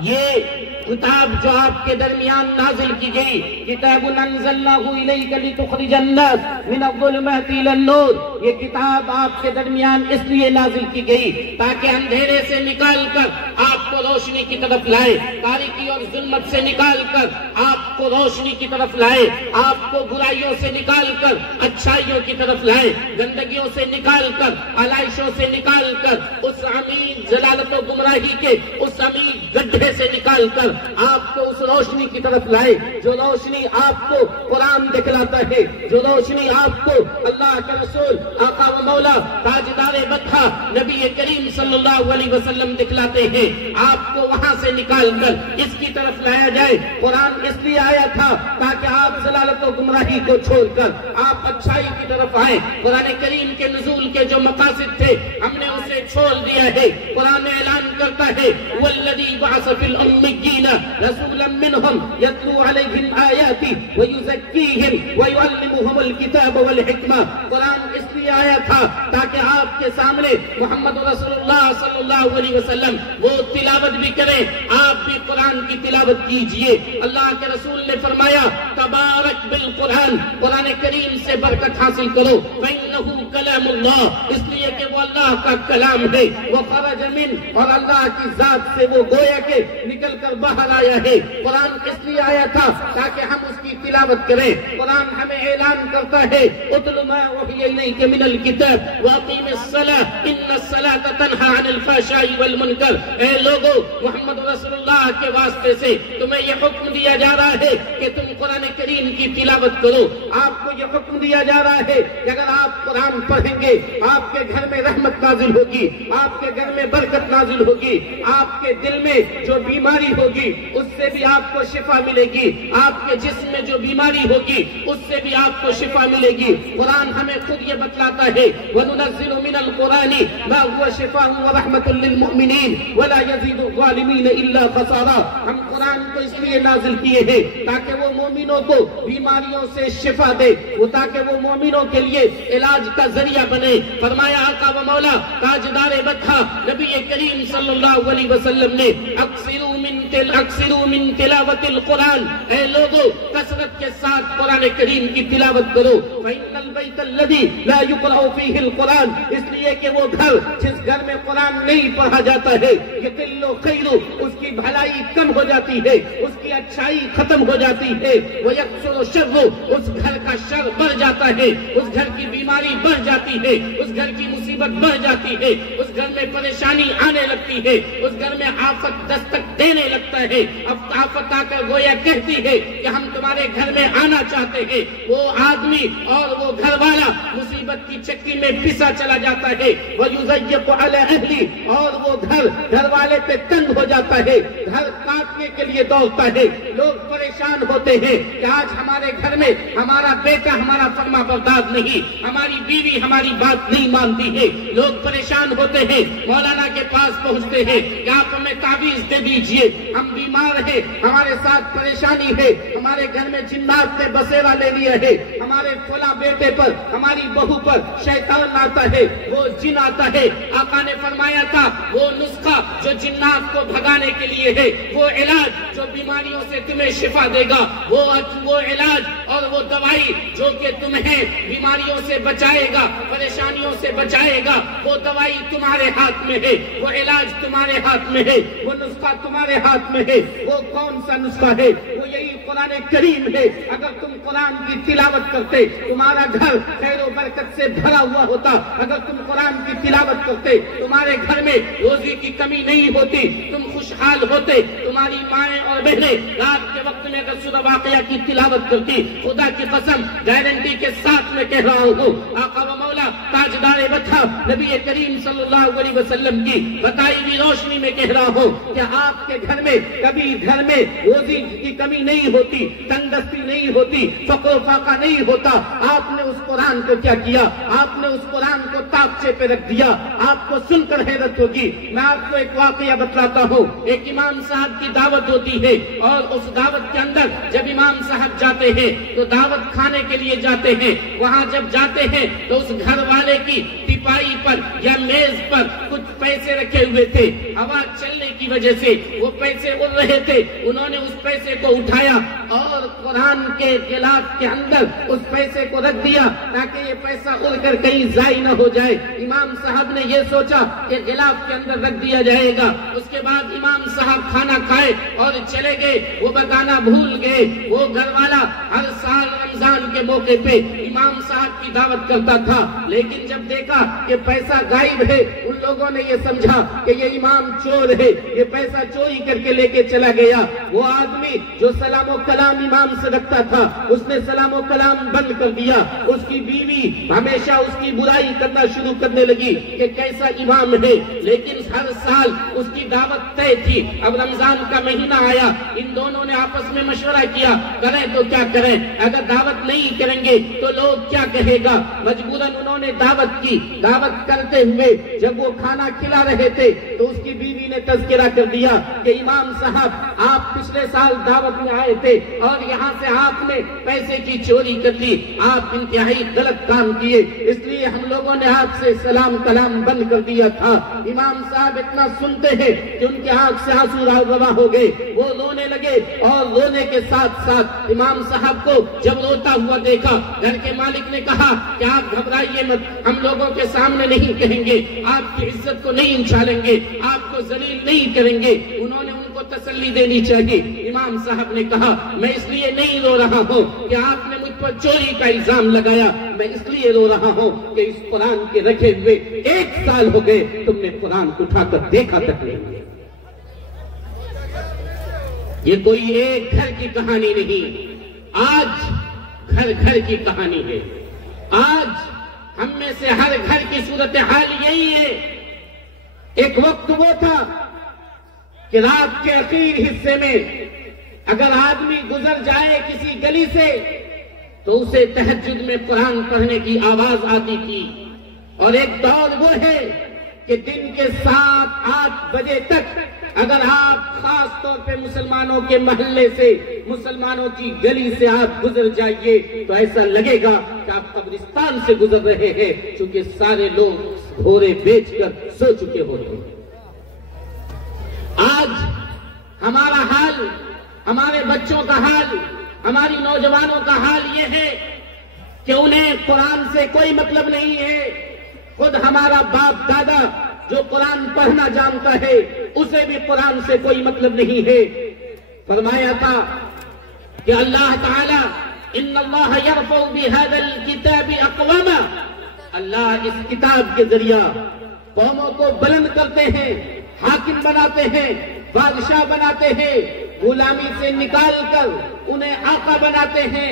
یہ کتاب جو آپ کے درمیان نازل کی گئی، کتاب انزلناہ الیک لتخرج الناس من الظلمات الی النور، یہ کتاب آپ کے درمیان اس لیے نازل کی گئی تاکہ اندھیرے سے نکال کر آپ کو روشنی کی طرف لائے، تاریکی اور ظلمت سے نکال کر آپ کو روشنی کی طرف لائے، آپ کو برائیوں سے نکال کر اچھائیوں کی طرف لائے، گندگیوں سے نکال کر، علائشوں سے نکال کر، اس عمیق ضلالت و گمراہی کے اس عمیق گڈھے سے نکال کر آپ کو اس روشنی کی طرف لائے جو روشنی آپ کو قرآن دکھلاتا ہے، جو روشنی آپ کو اللہ کے رسول آقا و مولا تاجدار مدح نبی کریم صلی اللہ علیہ وسلم دکھلاتے ہیں، آپ کو وہاں سے نکال کر اس کی طرف لایا جائے۔ قرآن اس لیے آیا تھا تاکہ آپ ضلالت و گمراہی کو چھوڑ کر آپ اچھائی کی طرف آئیں۔ قرآن کریم کے نزول کے جو مقاصد تھے ہم نے اسے چھوڑ دیا ہے۔ قرآن اعلان کرتا ہے والذی بعث فی الامیین رسولا منہم یتلو علیہم آیاتی ویزکیہم ویعلمہم الکتاب والحکمہ۔ قرآن اس لیے آیا تھا تاکہ آپ کے سامنے محمد رسول اللہ صلی اللہ علیہ وسلم وہ تلاوت بھی کریں، آپ بھی قرآن کی تلاوت کیجئے۔ اللہ کے رسول نے فرمایا تبارک بالقرآن، قرآن کریم سے برکت حاصل کرو، فإنہ کلام اللہ، اس لیے کہ وہ اللہ کا کلام ہے، وہ خرج من، اور اللہ کی ذات سے وہ گویا کہ نکل کر باہر آیا ہے۔ قرآن اس لیے آیا تھا تاکہ ہم اس کی تلاوت کریں۔ قرآن ہمیں اعلان کرتا ہے اتل ما اوحی الیک من الکتاب واقیم الصلاۃ ان الصلاۃ تنہی عن الفحشاء والمنکر۔ اے لوگو، محمد رسول اللہ کے واسطے سے تمہیں یہ حکم دیا جا رہا ہے کہ تم قرآن کریم کی تلاوت کرو۔ آپ کو یہ حکم دیا جا رہا ہے کہ اگر آپ قرآن پڑھیں گے آپ کے گھر میں رحمت نازل ہوگی، آپ کے گھر میں برکت نازل ہوگی، آپ کے دل میں جو بیماری ہوگی اس سے بھی آپ کو شفا ملے گی، آپ کے جسم میں جو بیماری ہوگی اس سے بھی آپ کو شفا ملے گی۔ قرآن ہمیں خود یہ بتلاتا ہے وَنُنَزِّلُ مِنَ الْقُرْآنِ مَا هُوَ شِفَاءٌ وَرَحْمَةٌ لِّلْمُؤْمِنِينَ وَلَا يَزِيدُ الظَّالِمِينَ إِلَّا خَسَارًا۔ ہم قرآن کو اس لیے نازل کیے ہیں تاکہ وہ مومنوں کو بیماریوں سے شفا دے، وہ تاکہ وہ مومنوں کے لیے علاج کا ذریعہ بنے۔ فرمایا آقا و مولا تاجدار مدح نبی کریم صلی اللہ علیہ وسلم نے اکثروا من تلاوت القرآن، اے لوگو کثرت کے ساتھ قرآن کریم کی تلاوت کرو۔ فإن البیت الذی لا یقرأ فیہ القرآن، اس لیے کہ وہ گھر جس گھر میں قرآن نہیں پڑھا جاتا ہے یقل خیر، اس کی بھلائی کم ہو جاتی ہے، اس کی اچھائی ختم ہو جاتی ہے، ویکثر شر، اس گھر کا شر بڑھ جاتا ہے، اس گھر کی بیماری بڑھ جاتی ہے، اس گھر کی مصیبت بڑھ جاتی ہے، اس گھر میں پریشانی آنے لگتی ہے، اس گھر میں آفت دستک دینے لگتا ہے۔ اب آفت آ کر گویا کہتی ہے کہ ہم تمہارے گھر میں آنا چاہتے ہیں، وہ آدمی اور وہ گھر والا مصیبت کی چکی میں پسا چلا جاتا ہے، وَيُضَيِّقُ عَلَى أَهْلِهِ، اور وہ گھر والے پہ تنگ ہو جاتا ہے، گھر کاٹنے کے لیے دوڑتا ہے۔ لوگ پریشان ہوتے ہیں کہ آج ہمارے گھر میں ہمارا بیٹا ہمارا فرما بردار نہیں، ہماری بیوی ہماری بات نہیں مانتی ہے۔ لوگ پریشان ہوتے ہیں، مولانا کے پاس پہنچتے ہیں کہ آپ ہمیں تعویذ دے دیجئے، ہم بیمار ہیں، ہمارے ساتھ پریشانی ہے، ہمارے گھر میں جنات نے بسیرا لے لیا ہے، ہمارے فلاں بیٹے پر، ہماری بہو پر شیطان آتا ہے، وہ جن آتا ہے۔ آقا نے فرمایا تھا وہ نسخہ جو جنات کو بھگانے کے لیے ہے، وہ علاج جو بیماریوں سے تمہیں شفا دے گا، وہ علاج اور وہ دوائی جو کہ تمہیں بیماریوں سے بچائے گا، پریشانیوں سے بچائے گا، وہ دوائی تمہارے ہاتھ میں ہے، وہ علاج تمہارے ہاتھ میں ہے، وہ نسخہ تمہارے ہاتھ میں ہے۔ وہ کون سا نسخہ ہے؟ وہ یہی قرآن کریم ہے۔ اگر تم قرآن کی تلاوت کرتے تمہارا گھر خیر و برکت سے بھرا ہوا ہوتا، اگر تم قرآن کی تلاوت کرتے تمہارے گھر میں روزی کی کمی نہیں ہوتی، تم خوشحال ہوتے، تمہاری مائیں اور بہنیں رات کے وقت میں اگر سورہ واقعہ کی تلاوت کرتی، خدا کی قسم گارنٹی کے ساتھ میں کہہ رہا ہوں، آقا و مولا تاجدار مدح نبی کریم صلی اللہ علیہ وسلم کی بتائی ہوئی روشنی میں کہہ رہا ہوں کہ آپ کے گھر میں کبھی گھر میں روزی کی کمی نہیں ہوتی، تنگ دستی نہیں ہوتی، فقر و فاقہ نہیں ہوتا۔ آپ نے اس قرآن کو کیا کیا؟ آپ نے اس قرآن کو تاقچے پہ رکھ دیا۔ آپ کو سن کر حیرت ہوگی۔ میں آپ کو ایک واقعہ بتلاتا ہوں۔ ایک امام صاحب کی دعوت ہوتی ہے اور اس دعوت کے اندر جب امام صاحب جاتے ہیں تو دعوت کھانے کے لیے جاتے ہیں، وہاں جب جاتے ہیں تو اس گھر والے کی ٹپائی پر یا میز پر کچھ پیسے رکھے ہوئے تھے، ہوا چلنے کی وجہ سے وہ پیسے اڑ کر رہے تھے انہوں نے اس پیسے کو اٹھایا اور قرآن کے غلاف کے اندر اس پیسے کو رکھ دیا تاکہ یہ پیسہ اڑ کر کہیں ضائع نہ ہو جائے۔ امام صاحب نے یہ سوچا کہ غلاف کے اندر رکھ دیا جائے گا۔ اس کے بعد امام صاحب کھانا کھائے اور چلے گئے، وہ بتانا بھول گئے وہ گھر والا ہر سال رمضان کے موقع پہ امام صاحب کی دعوت کرتا تھا، لیکن جب دیکھا کہ پیسہ غائب ہے ان لوگوں نے یہ سمجھا کہ یہ امام چور ہے، یہ پیسہ چوری کر کے لے کے چلا گیا۔ وہ آدمی جو سلام و کلام امام سے رکھتا تھا اس نے سلام و کلام بند کر دیا۔ اس کی بیوی ہمیشہ اس کی برائی کرنا شروع کرنے لگی کہ کیسا امام ہے، لیکن ہر سال اس کی دعوت طے تھی۔ اب رمضان کا مہینہ آیا، ان دونوں نے آپس میں مشورہ کیا کریں تو کیا کریں، اگر دعوت نہیں کریں گے تو لوگ کیا کہے گا۔ مجبوراً انہوں نے دعوت کی۔ دعوت کرتے ہوئے جب وہ کھانا کھلا رہے تھے تو اس کی بیوی نے تذکرہ کر دیا کہ امام صاحب آپ پچھلے سال دعوت میں آئے تھے اور یہاں سے آپ نے پیسے کی چوری کر لی، آپ انتہائی غلط کام کیے، اس لیے ہم لوگوں نے آپ سے سلام کلام بند کر دیا تھا۔ امام صاحب اتنا سنتے ہیں کہ ان کے آنکھ سے آنسو رواں ہو گئے، وہ رونے لگے اور رونے کے ساتھ ساتھ امام صاحب کو جب روتا ہوا دیکھا گھر کے مالک نے کہا کہ آپ گھبرائیے مت، ہم لوگوں کے سامنے نہیں کہیں گے، آپ کی عزت کو نہیں انچھالیں گے، آپ کو ذلیل نہیں کریں گے۔ انہوں نے ان کو تسلی دینی چاہیے۔ امام صاحب نے کہا میں اس لیے نہیں رو رہا ہوں کہ آپ نے مجھ پر چوری کا الزام لگایا، میں اس لیے رو رہا ہوں کہ اس قرآن کے رکھے ہوئے 1 سال ہو گئے تم نے قرآن اٹھا کر دیکھا تک نہیں۔ یہ کوئی ایک گھر کی کہانی نہیں، آج گھر گھر کی کہانی ہے۔ آج ہم میں سے ہر گھر کی صورتحال یہی ہے۔ ایک وقت وہ تھا کہ رات کے اخیر حصے میں اگر آدمی گزر جائے کسی گلی سے تو اسے تہجد میں قرآن پڑھنے کی آواز آتی تھی، اور ایک دور وہ ہے کہ دن کے 7-8 بجے تک اگر آپ خاص طور پہ مسلمانوں کے محلے سے، مسلمانوں کی گلی سے آپ گزر جائیے تو ایسا لگے گا کہ آپ قبرستان سے گزر رہے ہیں، چونکہ سارے لوگ گھوڑے بیچ کر سو چکے ہوتے ہیں۔ آج ہمارا حال، ہمارے بچوں کا حال، ہماری نوجوانوں کا حال یہ ہے کہ انہیں قرآن سے کوئی مطلب نہیں ہے۔ خود ہمارا باپ دادا جو قرآن پڑھنا جانتا ہے اسے بھی قرآن سے کوئی مطلب نہیں ہے۔ فرمایا تھا کہ اللہ تعالی ان اللہ یرفع بہذا الکتاب اقواما، اللہ اس کتاب کے ذریعہ قوموں کو بلند کرتے ہیں، حاکم بناتے ہیں، بادشاہ بناتے ہیں، غلامی سے نکال کر انہیں آقا بناتے ہیں۔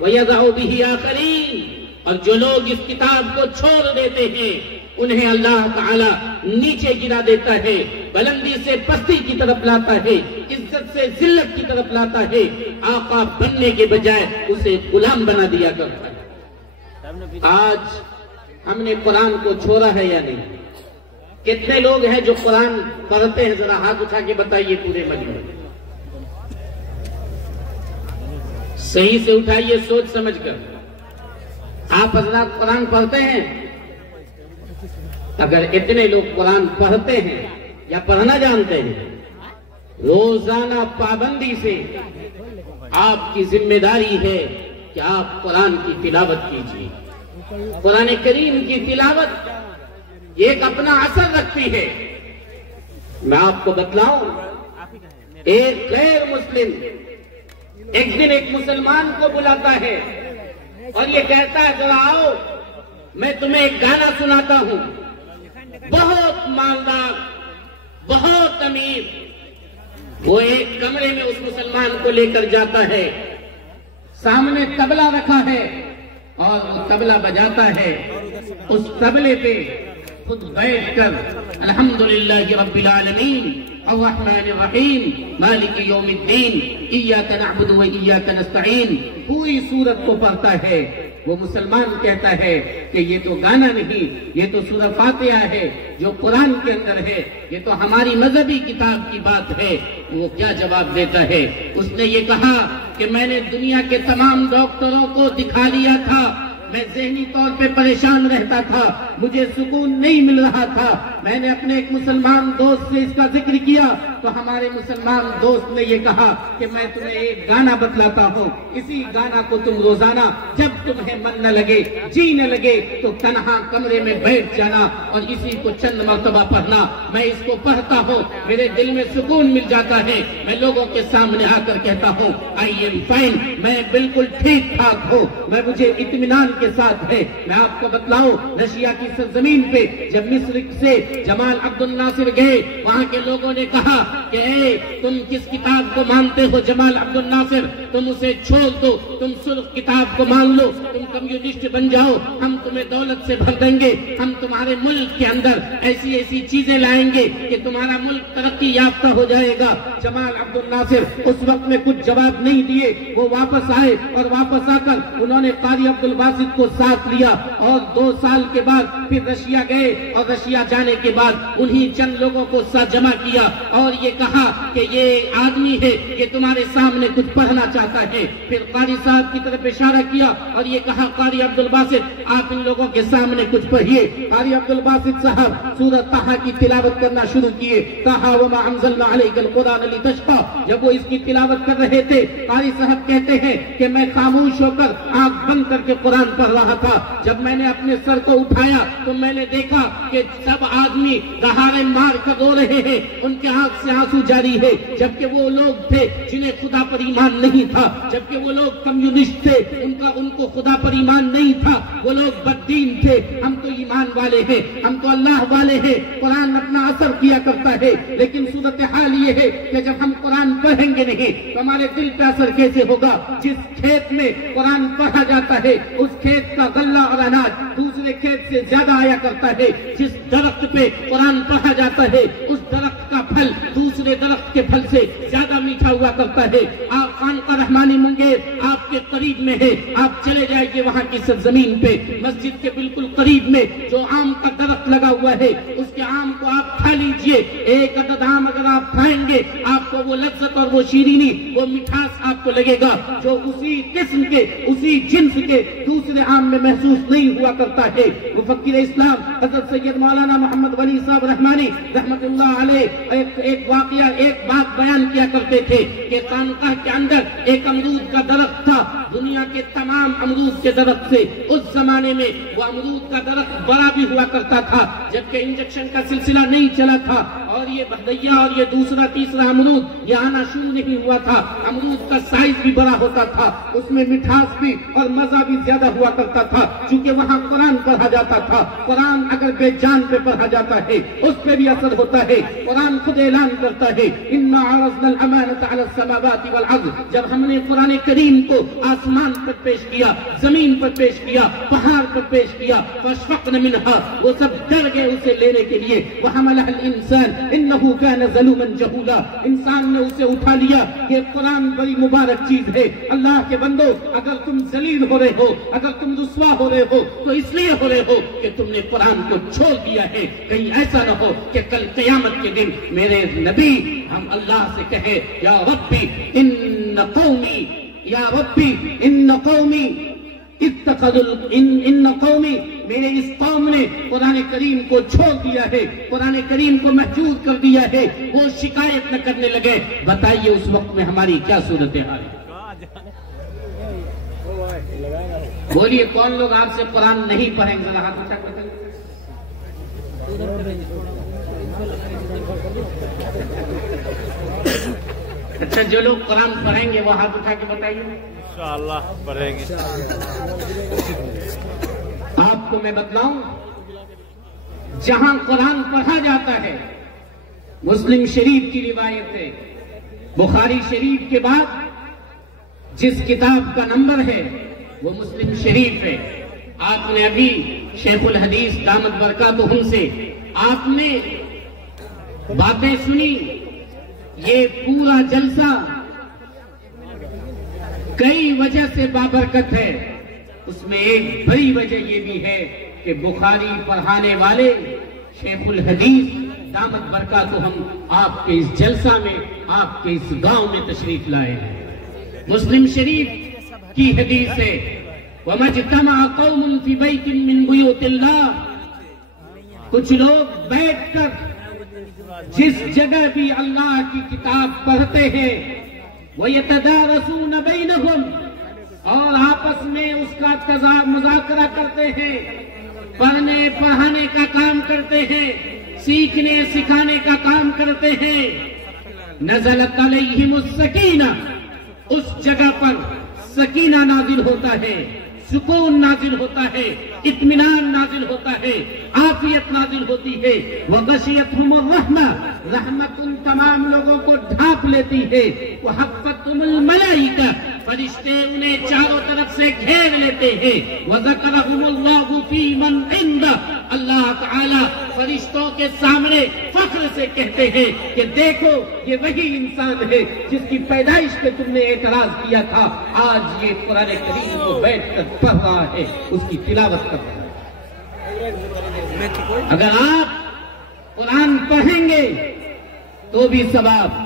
وَيَضَعُ بِهِ آخَرِينَ، اور جو لوگ اس کتاب کو چھوڑ دیتے ہیں انہیں اللہ تعالی نیچے گرا دیتا ہے، بلندی سے پستی کی طرف لاتا ہے، عزت سے ذلت کی طرف لاتا ہے، آقا بننے کے بجائے اسے غلام بنا دیا کرتا ہے۔ آج ہم نے قرآن کو چھوڑا ہے یا نہیں؟ کتنے لوگ ہیں جو قرآن پڑھتے ہیں؟ ذرا ہاتھ اٹھا کے بتائیے پورے مجمع میں، صحیح سے اٹھائیے سوچ سمجھ کر۔ آپ حضرات قرآن پڑھتے ہیں؟ اگر اتنے لوگ قرآن پڑھتے ہیں یا پڑھنا جانتے ہیں، روزانہ پابندی سے آپ کی ذمہ داری ہے کہ آپ قرآن کی تلاوت کیجیے۔ قرآن کریم کی تلاوت ایک اپنا اثر رکھتی ہے۔ میں آپ کو بتلاؤں، ایک غیر مسلم ایک دن ایک مسلمان کو بلاتا ہے اور یہ کہتا ہے ذرا آؤ میں تمہیں ایک گانا سناتا ہوں۔ بہت مالدار، بہت امیر، وہ ایک کمرے میں اس مسلمان کو لے کر جاتا ہے، سامنے طبلہ رکھا ہے اور وہ طبلہ بجاتا ہے۔ اس طبلے پہ خود بیٹھ کر الحمدللہ رب العالمین الرحمن الرحیم مالک یوم الدین ایاک نعبد و ایاک نستعین پوری سورت کو پڑھتا ہے۔ وہ مسلمان کہتا ہے کہ یہ تو گانا نہیں، یہ تو سورہ فاتحہ ہے جو قرآن کے اندر ہے، یہ تو ہماری مذہبی کتاب کی بات ہے۔ وہ کیا جواب دیتا ہے؟ اس نے یہ کہا کہ میں نے دنیا کے تمام ڈاکٹروں کو دکھا لیا تھا، میں ذہنی طور پہ پریشان رہتا تھا، مجھے سکون نہیں مل رہا تھا. میں نے اپنے ایک مسلمان دوست سے اس کا ذکر کیا تو ہمارے مسلمان دوست نے یہ کہا کہ میں تمہیں ایک گانا بتلاتا ہوں, اسی گانا کو تم روزانہ جب تمہیں من نہ لگے, جی نہ لگے تو تنہا کمرے میں بیٹھ جانا اور اسی کو چند مرتبہ پڑھنا. میں اس کو پڑھتا ہوں, میرے دل میں سکون مل جاتا ہے. میں لوگوں کے سامنے آ کر کہتا ہوں آئی ایم فائن, میں بالکل ٹھیک ٹھاک ہوں, میں مجھے اطمینان کے ساتھ ہے. میں آپ کو بتلاؤں رشیا کی سرزمین پہ جب مصر سے جمال عبد الناصر گئے, وہاں کے لوگوں نے کہا کہ اے تم کس کتاب کو مانتے ہو جمال عبد الناصر, تم اسے چھوڑ دو, تم سرخ کتاب کو مان لو, تم کمیونسٹ بن جاؤ, ہم تمہیں دولت سے بھر دیں گے, ہم تمہارے ملک کے اندر ایسی ایسی چیزیں لائیں گے کہ تمہارا ملک ترقی یافتہ ہو جائے گا. جمال عبد الناصر اس وقت میں کچھ جواب نہیں دیے, وہ واپس آئے اور واپس آ کر انہوں نے قاری عبد الباسط کو ساتھ لیا اور 2 سال کے بعد پھر رشیا گئے اور رشیا جانے کے بعد انہی چند لوگوں کو ساتھ جمع کیا اور یہ کہا کہ یہ آدمی ہے, یہ تمہارے سامنے کچھ پڑھنا چاہتا ہے. پھر قاری صاحب کی طرف اشارہ کیا اور یہ کہا قاری عبد الباسط آپ ان لوگوں کے سامنے کچھ پڑھیے. قاری عبد الباسط صاحب سورۃ طٰہٰ کی تلاوت کرنا شروع کیے. طٰہٰ وما انزلنا علیک القرآن لتشقیٰ, جب وہ اس کی تلاوت کر رہے تھے قاری صاحب کہتے ہیں کہ میں خاموش ہو کر آنکھ بند کر کے قرآن پڑھ رہا تھا. جب میں نے اپنے سر کو اٹھایا تو میں نے دیکھا کہ سب آدمی دہاڑے مار کر رو رہے ہیں, ان کے آنکھ سے آنسو جاری ہے, جبکہ وہ لوگ تھے جنہیں خدا پر ایمان نہیں تھا, جبکہ وہ لوگ کمیونسٹ تھے, ان کو خدا پر ایمان نہیں تھا, وہ لوگ بددین تھے. ہم تو ایمان والے ہیں, ہم تو اللہ والے ہیں, قرآن اپنا اثر کیا کرتا ہے, لیکن صورتحال یہ ہے کہ جب ہم قرآن پڑھیں گے نہیں تو ہمارے دل پہ اثر کیسے ہوگا. جس کھیت میں قرآن پڑھا جاتا ہے اس کھیت کا غلہ اور اناج دوسرے کھیت سے زیادہ آیا کرتا ہے. جس درخت پہ قرآن پڑھا جاتا ہے اس درخت کا پھل دوسرے درخت کے پھل سے زیادہ میٹھا ہوا کرتا ہے. آپ خانقاہ رحمانی منگیر آپ کے قریب میں ہے, آپ چلے جائیے وہاں کی سرزمین پہ, مسجد کے بالکل قریب میں جو آم کا درخت لگا ہوا ہے اس کے آم کو آپ کھا لیجئے. ایک عدد آم اگر آپ کھائیں گے آپ کو وہ لذت اور وہ شیرینی, وہ مٹھاس آپ کو لگے گا جو اسی قسم کے اسی جنس کے دوسرے آم میں محسوس نہیں ہوا کرتا ہے. مفکر اسلام حضرت سید مولانا محمد ولی صاحب رحمانی رحمت اللہ علیہ ایک واقعہ ایک بات بیان کیا کرتے تھے کہ خانقاہ کے اندر ایک امرود کا درخت تھا. دنیا کے تمام امرود کے درخت سے اس زمانے میں وہ امرود کا درخت بڑا بھی ہوا کرتا تھا, جبکہ انجیکشن کا سلسلہ نہیں چلا تھا اور یہ بھدیا اور یہ دوسرا تیسرا امرود یہ آنا شروع نہیں ہوا تھا. امرود کا سائز بھی بڑا ہوتا تھا, اس میں مٹھاس بھی اور مزہ بھی زیادہ ہوا کرتا تھا, چونکہ وہاں قرآن پڑھا جاتا تھا. قرآن اگر بے جان پہ پڑھا جاتا ہے اس پہ بھی اثر ہوتا ہے. قرآن خود اعلان کرتا ہے انا عرضنا الامانۃ علی السماوات والارض. جب ہم نے قرآن کریم کو آسمان پر پیش کیا, زمین پر پیش کیا, پہاڑ پر پیش کیا, فاشفقن منہا, وہ سب ڈر گئے اسے لینے کے لیے. وحملها الانسان انه كان ظلوما جهولا, انسان نے اسے اٹھا لیا. یہ قرآن بڑی مبارک چیز ہے. اللہ کے بندو اگر تم ذلیل ہو رہے ہو, اگر تم رسوا ہو رہے ہو تو اس لیے ہو رہے ہو کہ تم نے قرآن کو چھوڑ دیا ہے. کہیں ایسا نہ ہو کہ کل قیامت کے دن میرے نبی ہم اللہ سے کہے یا ربی ان قومی, یا ربی ان قومی ان قومی, میرے اس قوم نے قرآن کریم کو چھوڑ دیا ہے, قرآن کریم کو محجور کر دیا ہے, وہ شکایت نہ کرنے لگے. بتائیے اس وقت میں ہماری کیا صورتحال ہے؟ بولیے کون لوگ آپ سے قرآن نہیں پڑھیں گے؟ ذرا ہاتھ اٹھا کر بتائیے. اچھا جو لوگ قرآن پڑھیں گے وہ ہاتھ اٹھا کے بتائیے. انشاءاللہ پڑھیں گے. آپ کو میں بتلاؤں جہاں قرآن پڑھا جاتا ہے, مسلم شریف کی روایت ہے, بخاری شریف کے بعد جس کتاب کا نمبر ہے وہ مسلم شریف ہے. آپ نے ابھی شیخ الحدیث دامت برکاتہم سے آپ نے باتیں سنی. یہ پورا جلسہ کئی وجہ سے بابرکت ہے. اس میں ایک بڑی وجہ یہ بھی ہے کہ بخاری پڑھانے والے شیخ الحدیث دامت برکاتہم آپ کے اس جلسہ میں, آپ کے اس گاؤں میں تشریف لائے ہیں. مسلم شریف کی حدیث ہے وَمَجْتَمَعَ قَوْمٌ فِي بَيْتٍ مِّن بُيُوتِ اللَّهِ کچھ لوگ بیٹھ کر جس جگہ بھی اللہ کی کتاب پڑھتے ہیں وَيَتَدَارَسُونَ بَيْنَهُمْ، اور آپس میں اس کا مذاکرہ کرتے ہیں، پڑھنے پڑھانے کا کام کرتے ہیں، سیکھنے سکھانے کا کام کرتے ہیں، نزلت علیہم السکینہ، اس جگہ پر سکینہ نازل ہوتا ہے، سکون نازل ہوتا ہے، اطمینان نازل ہوتا ہے، عافیت نازل ہوتی ہے، وغشیتہم الرحمہ، رحمت ان تمام لوگوں کو ڈھانپ لیتی ہے، وحفتہم الملائکہ، فرشتے انہیں چاروں طرف سے گھیر لیتے ہیں، وذکرہم اللہ فی من عنده، اللہ تعالی فرشتوں کے سامنے فخر سے کہتے ہیں کہ دیکھو یہ وہی انسان ہے جس کی پیدائش پہ تم نے اعتراض کیا تھا، آج یہ قرآن کریم کو بیٹھ کر پڑھ رہا ہے، اس کی تلاوت کر رہا ہے۔ اگر آپ قرآن پڑھیں گے تو بھی ثواب،